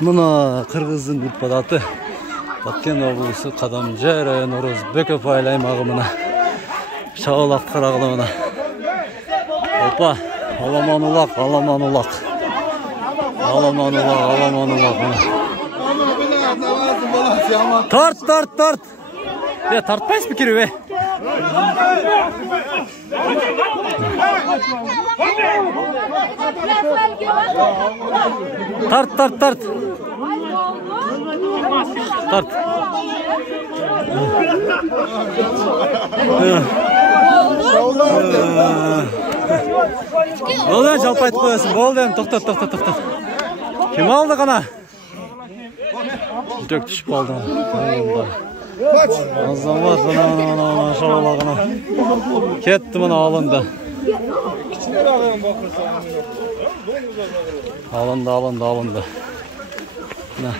Mına Kırgız'ın Ülpadatı Batken облысы Кадамжай району Орозбеков айыл аймагына Шағалақ қарағылығына. Опа, аламан улақ. Тарт. Ya tartmayız bir kere be. Tart. Tart. Oldu жалпы айтып қоясың. Болды, тоқтат. Kim aldı kana? Dök düşüp kaldı. Azdan var sana şavalağına. Ketti bana alındı. Alındı. Ne?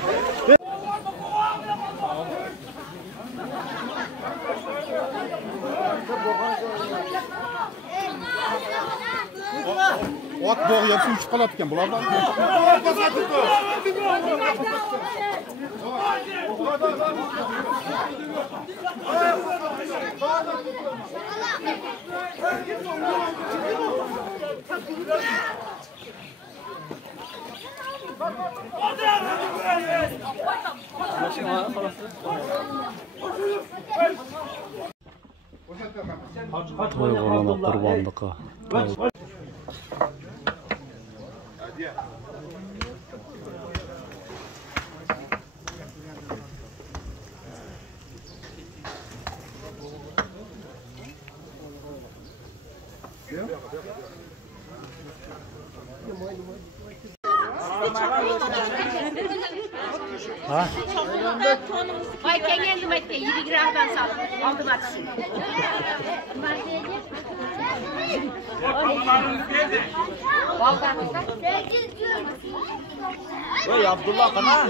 Ot boğ yapsın uçup kalat ekan bulardan. Toy olana kurbanlıqa. Ha? Ay kendim etti 20 gramdan sal. Aldım atsın. Abdullah kana